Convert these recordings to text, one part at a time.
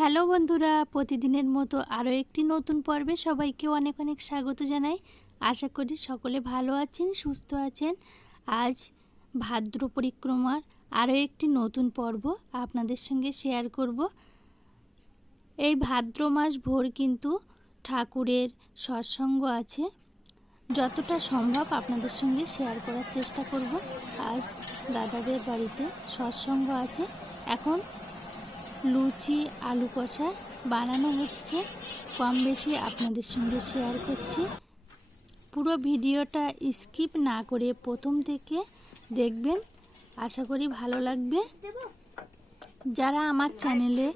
Hello বন্ধুরা, প্রতিদিনের মতো আরও একটি নতুন পর্বে সবাইকে অনেক অনেক স্বাগত জানাই। আশা করি সকলে ভালো আছেন, সুস্থ আছেন। আজ ভাদ্র পরিক্রমার আরও একটি নতুন পর্ব আপনাদের সঙ্গে শেয়ার করব। এই ভাদ্র মাস ভোর কিন্তু ঠাকুরের সৎসঙ্গ আছে। যতটা সম্ভব আপনাদের সঙ্গে শেয়ার করার চেষ্টা করব। আজ দাদাদের বাড়িতে সৎসঙ্গ আছে। এখন লুচি, আলু কষা বানানো হচ্ছে। কম বেশি আপনাদের সঙ্গে শেয়ার করছি। পুরো ভিডিওটা স্কিপ না করে প্রথম থেকে দেখবেন। আশা করি ভালো লাগবে। যারা আমার চ্যানেলে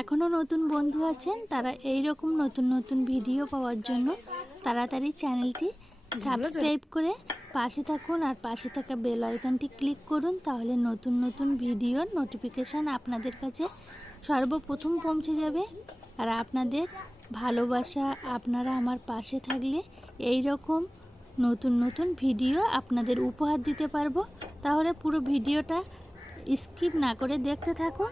এখনও নতুন বন্ধু আছেন, তারা এই রকম নতুন নতুন ভিডিও পাওয়ার জন্য তাড়াতাড়ি চ্যানেলটি সাবস্ক্রাইব করে পাশে থাকুন আর পাশে থাকা বেল আইকনটি ক্লিক করুন, তাহলে নতুন নতুন ভিডিওর নোটিফিকেশান আপনাদের কাছে সর্বপ্রথম পৌঁছে যাবে। আর আপনাদের ভালোবাসা আপনারা আমার পাশে থাকলে এই রকম নতুন নতুন ভিডিও আপনাদের উপহার দিতে পারব। তাহলে পুরো ভিডিওটা স্কিপ না করে দেখতে থাকুন।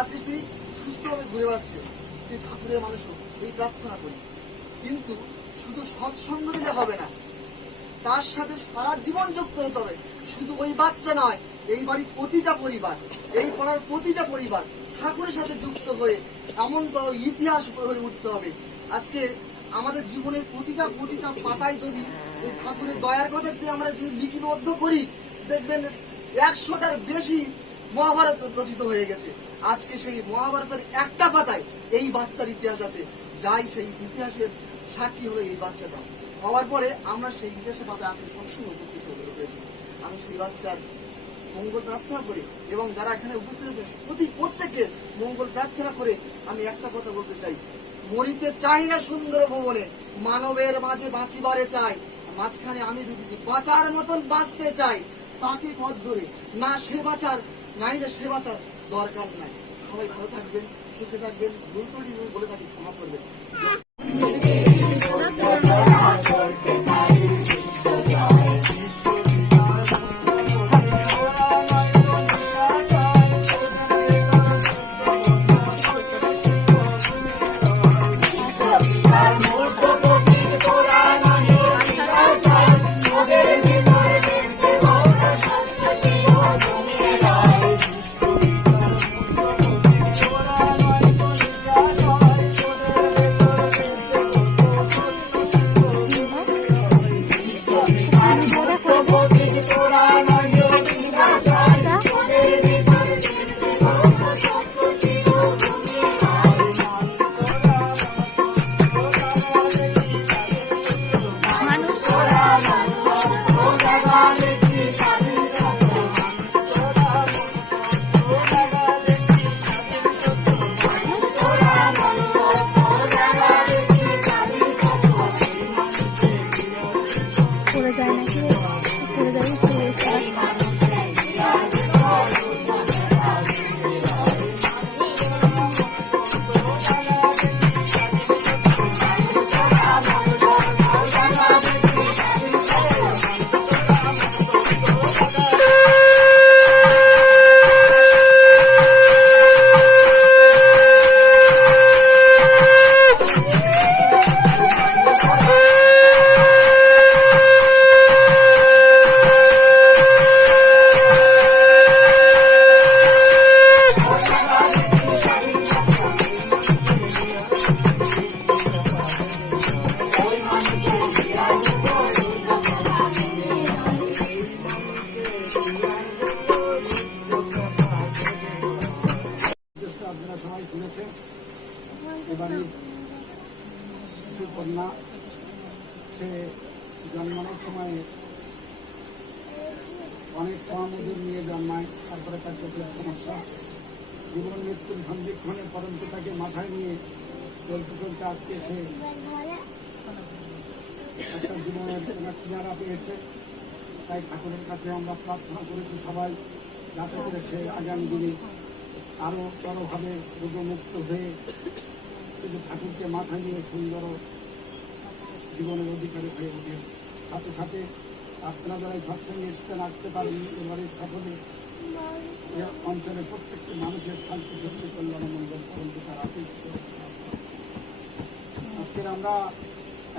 আজকে তিনি সুস্থভাবে ঘুরে বেড়াচ্ছেন তিনি ঠাকুরের মানুষও এই প্রার্থনা করি। কিন্তু শুধু সৎসঙ্গ দিলে হবে না, তার সাথে সারা জীবন যুক্ত হতে হবে। শুধু ওই বাচ্চা নয়, এই বাড়ির প্রতিটা পরিবার, এই পাড়ার প্রতিটা পরিবার ঠাকুরের সাথে যুক্ত হয়ে এমন বড় ইতিহাস হয়ে উঠতে হবে। আজকে আমাদের জীবনের প্রতিটা প্রতিটা পাতায় যদি এই ঠাকুরের দয়ার কথা দিয়ে আমরা যদি লিপিবদ্ধ করি, দেখবেন একশোটার বেশি মহাভারত রচিত হয়ে গেছে। আজকে সেই মহাভারতের একটা পাতায় এই বাচ্চার ইতিহাস আছে। যাই সেই ইতিহাসের সাক্ষী হলো এই বাচ্চাটা। হওয়ার পরে আমরা সেই ইতিহাসের পাতায় আপনি সবসময় উপস্থিত হতে পেরেছি আমি সেই বাচ্চার মঙ্গল প্রার্থনা করে এবং যারা এখানে উপস্থিত আছেন, প্রতি প্রত্যেকের মঙ্গল প্রার্থনা করে আমি একটা কথা বলতে চাই। মরিতে চাই না সুন্দর ভবনে, মানবের মাঝে বাঁচিবারে চাই। মাঝখানে আমি ঢুকেছি, বাঁচার মতন বাঁচতে চাই। তাকে পথ ধরে, না সে বাঁচার, নাই না সে বাঁচার দরকার নাই। সবাই ভালো থাকবেন সুখে থাকবেন ভুল ত্রুটি বলে থাকি ক্ষমা করবেন। নিয়ে চলতে চলতে আজকে সে একটা জীবনের কিনারা পেয়েছে। তাই ঠাকুরের কাছে আমরা প্রার্থনা করেছি সবাই, যাতে করে সে আগামী দিনে আরও বড়ভাবে রোগমুক্ত হয়ে শুধু ঠাকুরকে মাথা নিয়ে সুন্দর জীবনের অধিকারী হয়ে ওঠে। সাথে সাথে আপনারা যারা সৎসঙ্গে এসতেন আসতে পারেন এবারে সকলে অঞ্চলের প্রত্যেকটি মানুষের শান্তি শক্তি কল্যাণ মঙ্গল পরন্ত তার আজকের আমরা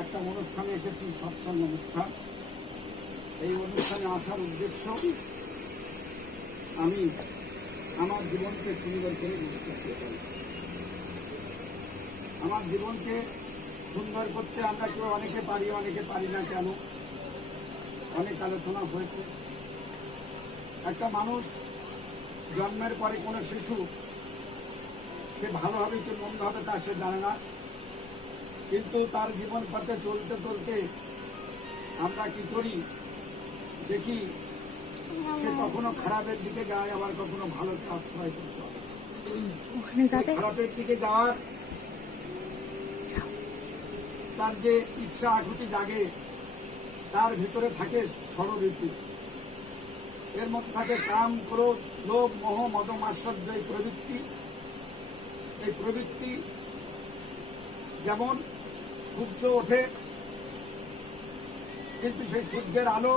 একটা অনুষ্ঠানে এসেছি সৎসঙ্গ অনুষ্ঠান। এই অনুষ্ঠানে আসার উদ্দেশ্য, আমি আমার জীবনকে সুন্দর করে গড়ে তুলতে আমার জীবনকে সুন্দর করতে আমরা কেউ অনেকে পারি অনেকে পারি না কেন? অনেক আলোচনা হয়েছে। একটা মানুষ জন্মের পরে কোনো শিশু সে ভালো হবে কি মন্দ হবে তা সে জানে না। কিন্তু তার জীবন পথে চলতে চলতে আমরা কি করি? দেখি সে কখনো খারাপের দিকে যায় আবার কখনো ভালো আশ্রয় করতে হবে খারাপের দিকে যাওয়ার তার যে ইচ্ছা আকুতি জাগে তার ভিতরে থাকে ষড়ঋতু এর মধ্যে থাকে কাম, ক্রোধ, লোভ, মোহ মদ মাশ্চর্য এই প্রবৃত্তি এই প্রবৃত্তি যেমন সূর্য ওঠে, কিন্তু সেই সূর্যের আলো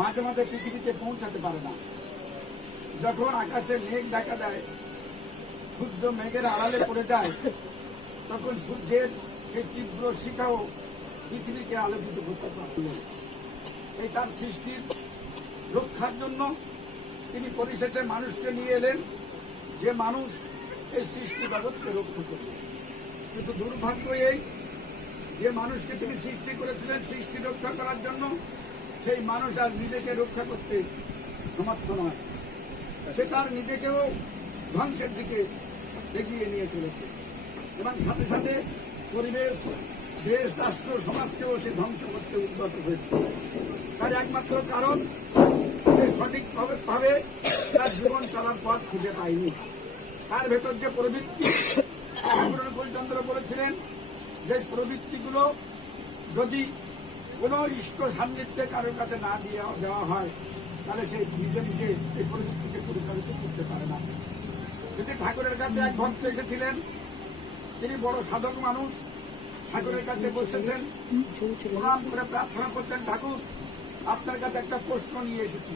মাঝে মাঝে পৃথিবীতে পৌঁছাতে পারে না। যখন আকাশে মেঘ দেখা দেয়, সূর্য মেঘের আড়ালে পড়ে যায়, তখন সূর্যের সেই তীব্র শিখাও পৃথিবীকে আলোকিত করতে পারল এই তার সৃষ্টির রক্ষার জন্য তিনি পরিশেষে মানুষকে নিয়ে এলেন, যে মানুষ এই সৃষ্টি জগৎকে রক্ষা করবে। কিন্তু দুর্ভাগ্য এই, যে মানুষকে তিনি সৃষ্টি করেছিলেন সৃষ্টি রক্ষা করার জন্য, সেই মানুষ আর নিজেকে রক্ষা করতে সমর্থ নয়। সে তার নিজেকেও ধ্বংসের দিকে এগিয়ে নিয়ে চলেছে। এবং সাথে সাথে পরিবেশ, দেশ, রাষ্ট্র, সমাজকেও সে ধ্বংস করতে উদ্যত হয়েছে। তার একমাত্র কারণ সে সঠিকভাবে ভাবে তার জীবন চলার পথ খুঁজে পায়নি তার ভেতর যে প্রবৃত্তি ফুলচন্দ্র বলেছিলেন যে প্রবৃত্তিগুলো যদি কোনো ইষ্ট সান্নিধ্যে কারোর কাছে না দিয়ে দেওয়া হয়, তাহলে সে নিজে নিজে সেই প্রবৃত্তিকে পরিচালিত করতে পারে না। যদি ঠাকুরের কাছে এক ভক্ত এসেছিলেন, তিনি বড় সাধক মানুষ, ঠাকুরের কাছে বসেছেন, প্রণাম করে প্রার্থনা করছেন ঠাকুর আপনার কাছে একটা প্রশ্ন নিয়ে এসেছি।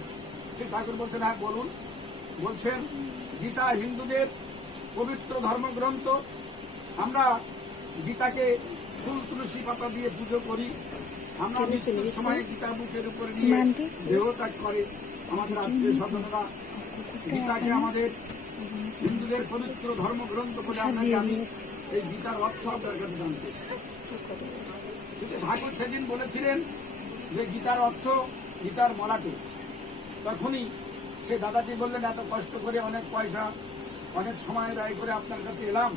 সেই ঠাকুর বলছেন হ্যাঁ বলুন। বলছেন গীতা হিন্দুদের পবিত্র ধর্মগ্রন্থ। আমরা গীতাকে ফুল তুলসী পাতা দিয়ে পুজো করি। আমরা মৃত্যুর সময় গীতা বুকের উপরে নিয়ে দেহত্যাগ করে আমাদের আত্মীয় স্বজনরা। গীতাকে আমাদের হিন্দুদের পবিত্র ধর্মগ্রন্থ বলে আমরা জানি। এই গীতার অর্থ আপনার কাছে জানতে। ঠাকুর সেদিন বলেছিলেন যে গীতার অর্থ, গীতার মলাটে তখনই সে দাদাজি বললেন, এত কষ্ট করে অনেক পয়সা, অনেক সময় ব্যয় করে আপনার কাছে এলাম।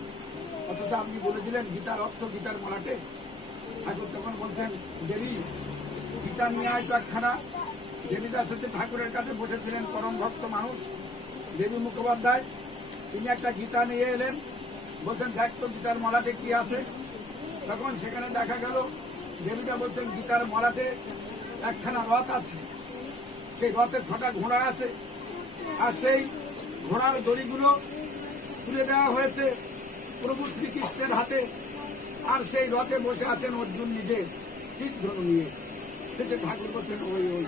অথচ আপনি বলে দিলেন, গীতার অর্থ, গীতার মলাটে ঠাকুর তখন বলছেন, দেবী, গীতা নিয়ে আয় তো একখানা। দেবীদাস হচ্ছে ঠাকুরের কাছে বসেছিলেন, পরম ভক্ত মানুষ। দেবী মুখোপাধ্যায়, তিনি একটা গীতা নিয়ে এলেন। বলছেন, দেখ তো গীতার মলাটে কি আছে? তখন সেখানে দেখা গেল দেবীটা বলছেন গীতার মলাটে একখানা রথ আছে। সেই রথে ছটা ঘোড়া আছে। আর সেই ঘোড়ার দড়িগুলো তুলে দেওয়া হয়েছে প্রভু শ্রীকৃষ্ণের হাতে। আর সেই রথে বসে আছেন অর্জুন নিজে তীর ধনু নিয়ে। সেটা ঠাকুর বলছেন, ওই ওই।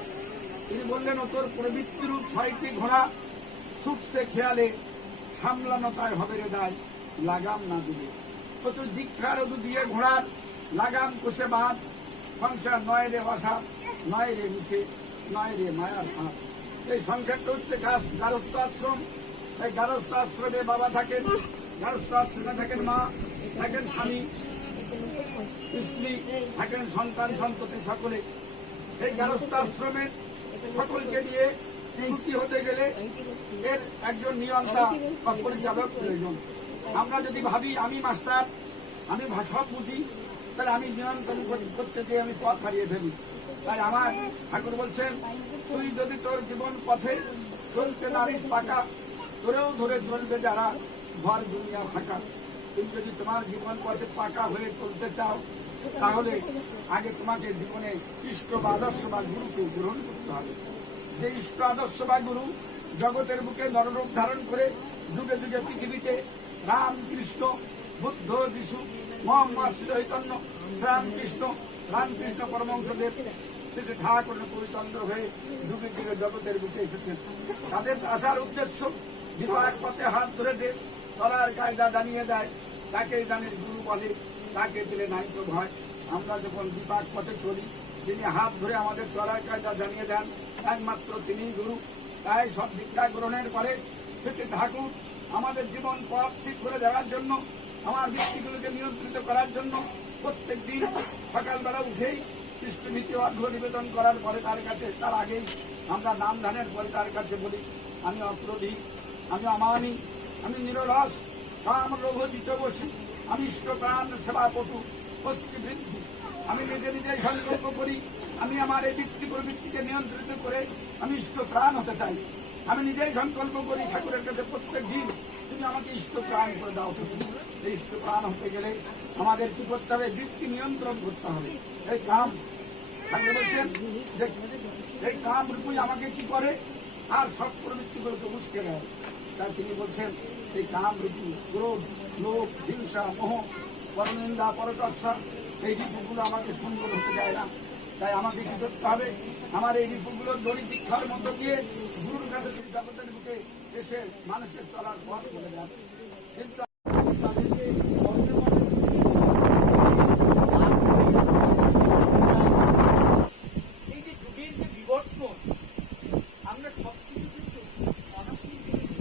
তিনি বললেন তোর প্রবৃত্তিরূপ ছয়টি ঘোড়া। ছুটছে খেয়ালে, সামলানো তাই হবে রে দায়। লাগাম না দিলে ও তুই দীক্ষার দিয়ে ঘোড়ার লাগাম কষে বাঁধ, সংসার নয় রে বাসা, নয় রে মুখে নয় রে মায়ার হাত এই সংখ্যাটা হচ্ছে গাছ- গারস্থ আশ্রম। এই গারস্থ আশ্রমে বাবা থাকেন, গারস্থ আশ্রমে থাকেন মা, থাকেন স্বামী, স্ত্রী, থাকেন সন্তান, সন্ততি সকলে। এই গারস্থ আশ্রমের সকলকে নিয়ে ছুটি হতে গেলে এর একজন নিয়ন্ত্রা বা পরিচালক প্রয়োজন। আমরা যদি ভাবি, আমি মাস্টার, আমি সব বুঝি তাহলে আমি নিয়ন্ত্রণ করতে গিয়ে আমি পথ হারিয়ে ফেলি। তাই আমার ঠাকুর বলছেন, তুই যদি তোর জীবন পথে চলতে নারিস পাকা, তোরেও ধরে চলবে যারা ঘর দুনিয়া ফাঁকা। তুমি যদি তোমার জীবন পথে পাকা হয়ে চলতে চাও, তাহলে আগে তোমাকে জীবনে ইষ্ট বা আদর্শ বা গুরুকে গ্রহণ করতে হবে। যে ইষ্ট, আদর্শ বা গুরু জগতের বুকে নররূপ ধারণ করে যুগে যুগে পৃথিবীতে রাম, কৃষ্ণ বুদ্ধ যিশু মোহাম্মদ চৈতন্য, শ্রীরামকৃষ্ণ, রামকৃষ্ণ পরমংসদেব সেটি ঠাকুর পরিচন্দ্র হয়ে যুগে যুগে জগতের বুকে এসেছেন। তাদের আসার উদ্দেশ্য বিবাহ পথে হাত ধরে যে চলার কায়দা জানিয়ে দেয়, তাকে জানের গুরু বলে তাকে দিলে নাই তো ভয়। আমরা যখন বিপাক পথে চলি তিনি হাত ধরে আমাদের চলার কায়দা জানিয়ে দেন, একমাত্র তিনিই গুরু। তাই সব দীক্ষা গ্রহণের পরে সেটি ঠাকুর আমাদের জীবন পথ ঠিক করে দেওয়ার জন্য আমার ব্যক্তিগুলোকে নিয়ন্ত্রিত করার জন্য প্রত্যেক দিন সকালবেলা উঠেই কৃষ্ণভীতি অর্ঘ নিবেদন করার পরে তার কাছে, তার আগেই আমরা নাম ধানের পরে তার কাছে বলি, আমি অপ্রধী আমি অমানি, আমি নিরলস, কাম লোভজিত বসি, আমি ইষ্ট প্রাণ সেবা পটু অস্থি বৃদ্ধি, আমি নিজে নিজে সংকল্প করি, আমি আমার এই বৃত্তি প্রবৃত্তিকে নিয়ন্ত্রিত করে আমি ইষ্ট প্রাণ হতে চাই। আমি নিজেই সংকল্প করি ঠাকুরের কাছে প্রত্যেক দিন তুমি আমাকে ইষ্ট প্রাণ করে দাও। ইষ্ট হতে গেলে আমাদের কি করতে হবে বৃত্তি নিয়ন্ত্রণ করতে হবে। এই কাম ঠাকুর বলছেন এই কাম রূপই আমাকে কি করে? আর সব প্রবৃত্তিগুলোকে উস্কে দেয়। তাই তিনি বলছেন, এই কাম রূপী ক্রোধ, লোভ, হিংসা, মোহ, পরনিন্দা, পরচর্চা, এই ঋতুগুলো আমাকে সুন্দর হতে দেয় না। তাই আমাকে কি করতে হবে? আমার এই ঋতুগুলোর দড়ি দীক্ষার মধ্য দিয়ে গুরুর কাছে জগতের বুকে এসে মানুষের চলার পথ বলে যাবে কিন্তু তাদেরকে অন্য এই যে যুগের যে বিবর্তন আমরা সবকিছু কিন্তু অনাসীন দেখি।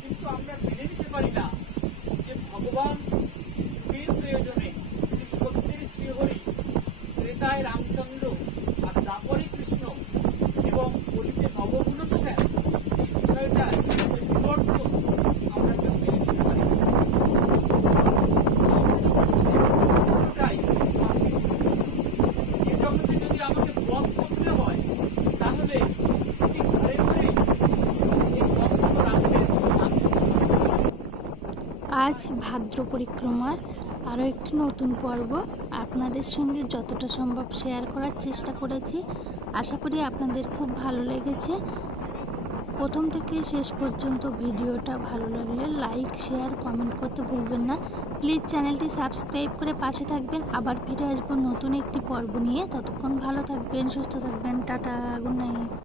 কিন্তু আমরা মেনে নিতে পারি না আজ ভাদ্র পরিক্রমার। আরও একটি নতুন পর্ব। আপনাদের সঙ্গে যতটা সম্ভব শেয়ার করার চেষ্টা করেছি। আশা করি আপনাদের খুব ভালো লেগেছে। প্রথম থেকে শেষ পর্যন্ত ভিডিওটা ভালো লাগলে লাইক শেয়ার কমেন্ট করতে ভুলবেন না। প্লিজ চ্যানেলটি সাবস্ক্রাইব করে পাশে থাকবেন। আবার ফিরে আসব নতুন একটি পর্ব নিয়ে। ততক্ষণ ভালো থাকবেন, সুস্থ থাকবেন। Tata good night